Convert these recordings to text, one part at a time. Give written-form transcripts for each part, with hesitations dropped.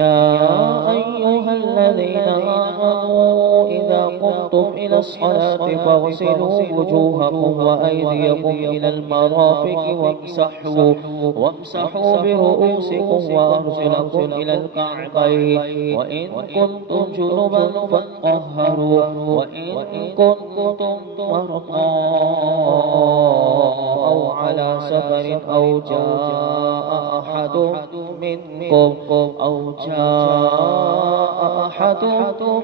يا أيها الذين آمنوا إذا قمتم إلى الصلاة فاغسلوا وجوهكم وأيديكم إلى المرافق وامسحوا برؤوسكم وأرجلكم إلى الكعبين وإن كنتم جنبا فاطهروا وإن كنتم مرضى أو على سفر أو جاء أحد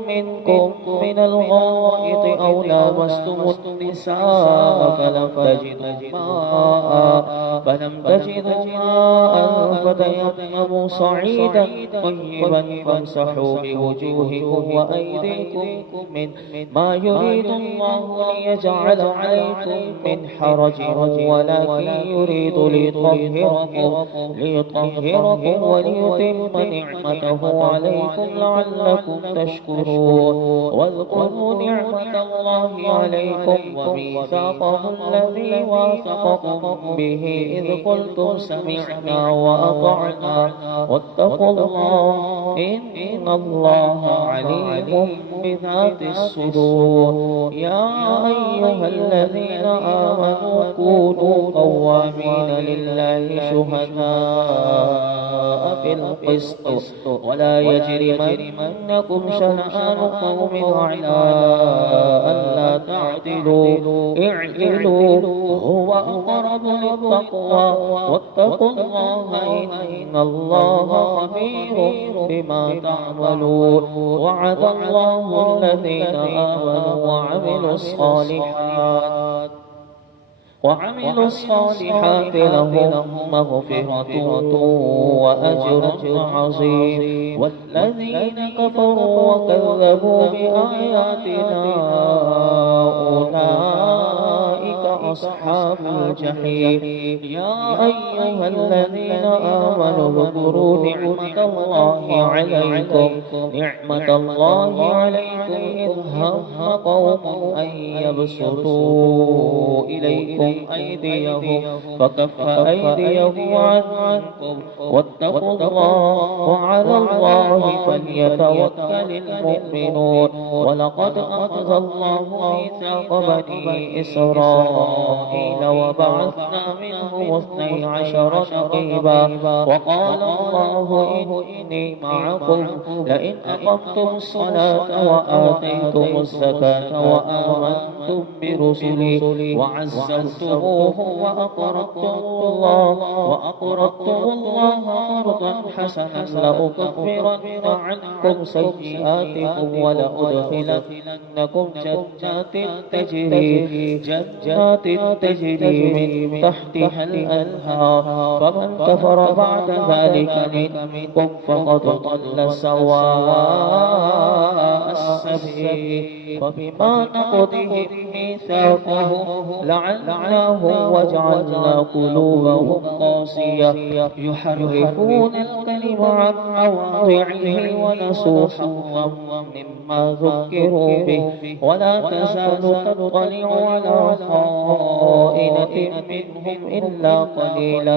منكم من الغائط أو لامستم النساء فلم تجدوا ماء فتيمموا صعيدا طيبا فامسحوا بوجوهكم وأيديكم ما يريد الله ليجعل عليكم من حرج ولكن يريد ليطهركم وليتم نعمته عليكم لعلكم تشكرون واذكروا نعمة الله عليكم وميثاقه الذي واثقكم به إذ قلتم سمعنا وأطعنا واتقوا الله إن الله عليم بذات الصدور. يا أيها الذين آمنوا كونوا قوامين لله شهداء بالقسط ولا يجرمنكم شنآن قوم على ألا تعدلوا اعدلوا هو أقرب للتقوى واتقوا الله إن الله خبير بما تعملون. وعد الله الذين آمنوا وعملوا الصالحات لهم مغفرة وأجر عظيم. والذين كفروا وكذبوا بآياتنا أولئك أصحاب الجحيم. يا أيها الذين آمنوا اذكروا نعمة الله عليكم إذ هم قوم أن يبسطوا إليكم أيديهم فكف أيديهم عنكم واتقوا الله وعلى الله فليتوكل المؤمنون. ولقد أخذ الله ميثاق بني إسرائيل وبعثنا منهم 12 نقيبا وقال الله إني معكم لئن أقمتم الصلاة وآتيتم الزكاة وآمنتم برسلي وعزرتموه وأقرضتم الله قرضا حسنا لأكفرن عنكم سيئاتكم ولأدخلنكم جنات تجري من تحتها الأنهار فمن كفر بعد ذلك منكم فقد ضل سواء السبيل. وبما نقضهم ميثاقهم لعناهم وجعلنا قلوبهم قاسية يحرفون الكلم عن مواضعه ونسوا حظا مما ذكروا به ولا تزال تطلع على خائنة منهم إلا قليلا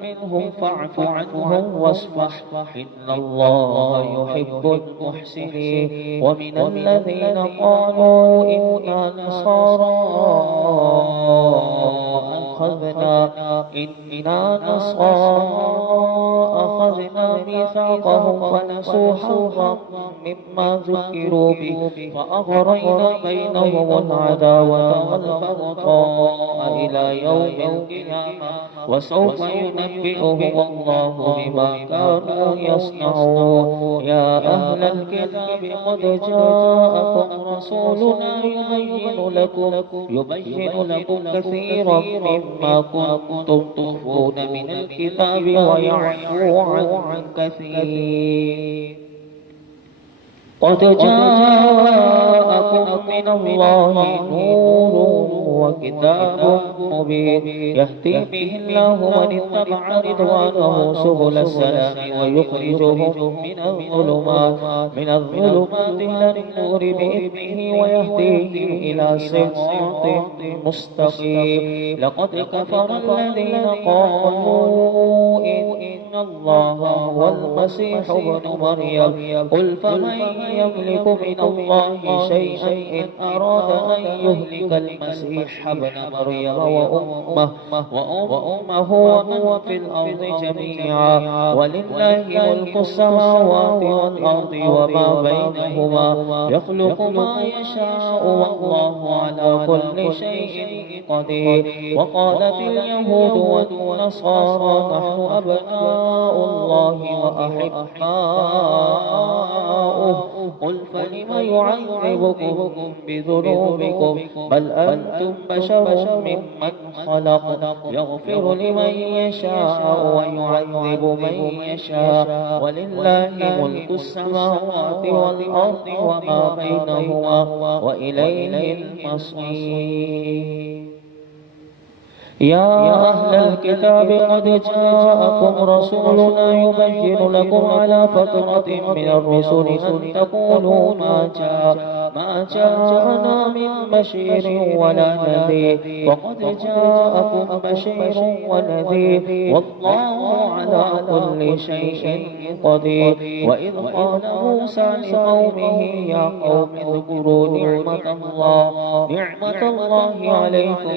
منهم فاعف عنهم واصفح إن الله يحب المحسنين. ومن الذين قالوا إنا نصارى أخذنا ميثاقهم فنسوا حظا مما ذكروا به فأغرينا بينهم العداوة والبغضاء إلى يوم القيامة وسوف ينبئهم الله بما كانوا يصنعون. يا أهل الكتاب قد جاءكم رسولنا يبين لكم كثيرا مما كنتم تخفون من الكتاب ويعفو عن كثير. قد جاءكم من الله نور وكتاب مبين يهدي به الله من اتبع رضوانه سبل السلام ويخرجهم من الظلمات إلى النور بإذنه ويهديهم إلى صراط مستقيم. لقد كفر الذين قالوا إن الله هو المسيح ابن مريم قل فمن يملك من الله شيئا إن أراد أن يهلك المسيح ابن مريم وأمه ومن في الأرض جميعا ولله ملك السماوات والأرض وما بينهما يخلق ما يشاء والله على كل شيء قدير. وقالت اليهود والنصارى نحن أبناء الله وأحباؤه قل فلم يعذبكم بذنوبكم بل أنتم بشر ممن خلق يغفر لمن يشاء ويعذب من يشاء ولله ملك السماوات والأرض وما بينهما وإليه المصير. يا أهل الكتاب قد جاءكم رسولنا يبين لكم على فترة من الرسل أن تقولوا ما جاءنا من بشير ولا نذير وقد جاءكم بشير ونذير والله على كل شيء قدير. وإذ قال موسى لقومه يا قوم اذكروا نعمة الله عليكم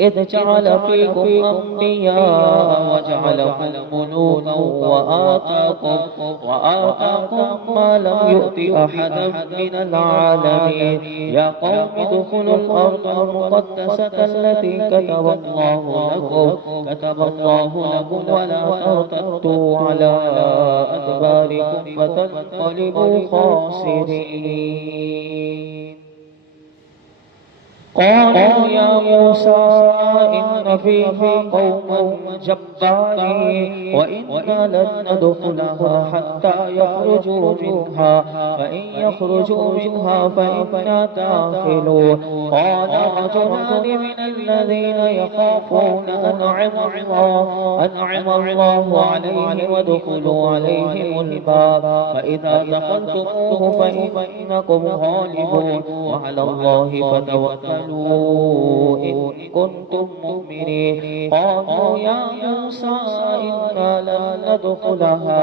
إذ جعل فيكم أنبياء وجعلكم ملوكا وآتاكم ما لم يؤت أحدا من العالمين. يا قوم ادخلوا الأرض المقدسة التي كتب الله لكم ولا ترتدوا على أدباركم فتنقلبوا خاسرين. قالوا يا موسى إن فيها قوما جبارين وإنا لن ندخلها حتى يخرجوا منها فإن يخرجوا منها فإنا داخلون. قال رجلان من الذين يخافون أنعم الله عليهم وادخلوا عليهم الباب فإذا دخلتموه فإنكم غالبون وعلى الله فتوكلوا إن كنتم مؤمنين. قالوا يا موسى إنا لن ندخلها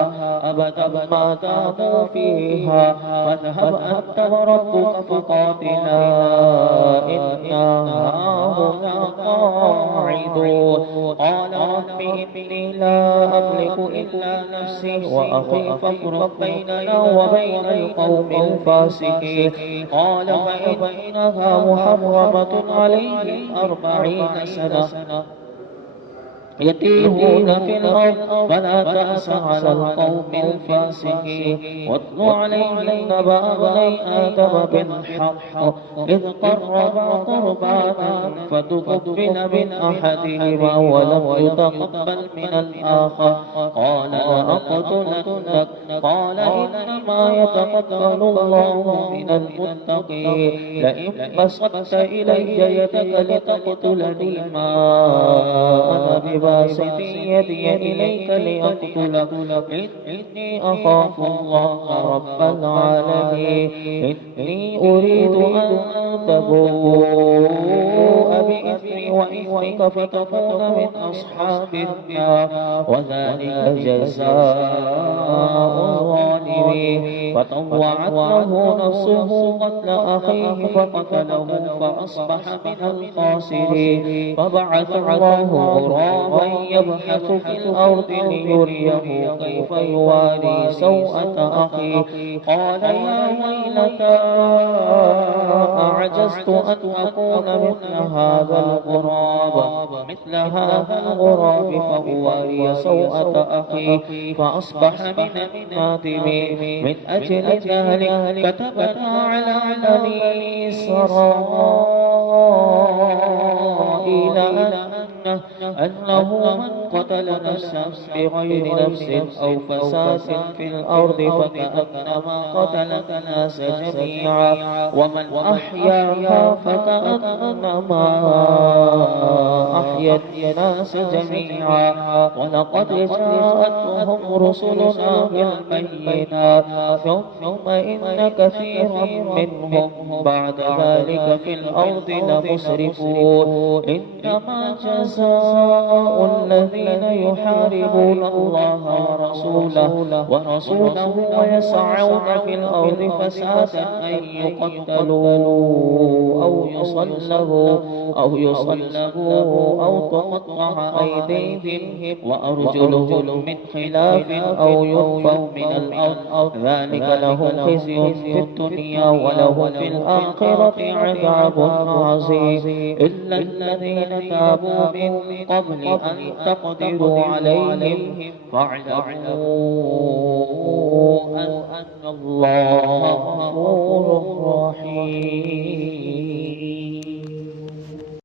أبدا ما داموا فيها فاذهب أنت وربك فقاتلا إنا هاهنا قاعدون. قال رب إني لا أملك إلا نفسي وأخي فافرق بيننا وبين القوم الفاسقين. قال فإنها محرمة عليهم 40 سنة يتيهون في الأرض فلا تأس على القوم الفاسقين. واتل عليهم نبأ ابني آدم بالحق إذ قربا قربانا فتقبل من أحدهما ولم يتقبل من الآخر قال لأقتلنك قال إنما يتقبل الله من المتقين. لئن بسطت إلي يدك لتقتلني ما أنا باسط يدي إليك لأقتلك إني أخاف الله رب العالمين. إني أريد أن تبوء بإثمي وإثمك فتكون من أصحاب النار وذلك جزاء الظالمين. فطوعت له نفسه قتل أخيه فقتله فأصبح من الخاسرين. فبعث الله غرابا يبحث في الأرض ليريه كيف يواري سوءة أخيه قال يا ويلتى أعجزت أن أكون مثل هذا الغراب فأواري سوءة أخيه فأصبح من النادمين. من أجل ذلك كتبنا على بني إسرائيل أنه من قتل نفسا بغير نفس أو فساد في الأرض فكأنما قتل الناس جميعا ومن أحياها فكأنما أحيا الناس جميعا ولقد جاءتهم رسلنا بالبينات ثم إن كثيرا منهم بعد ذلك في الأرض لمسرفون إنما جزاء الذين يحاربون الله ورسوله ويسعون في الأرض فسادا أن يقتلوا أو يصلبوا أو تقطع أيديهم وأرجلهم من خلاف أو ينفوا من الأرض ذلك لهم خزي في الدنيا ولهم في الآخرة عذاب عظيم إلا الذين تابوا من قبل أن تقدروا عليهم فاعلموا أن الله غفور رحيم.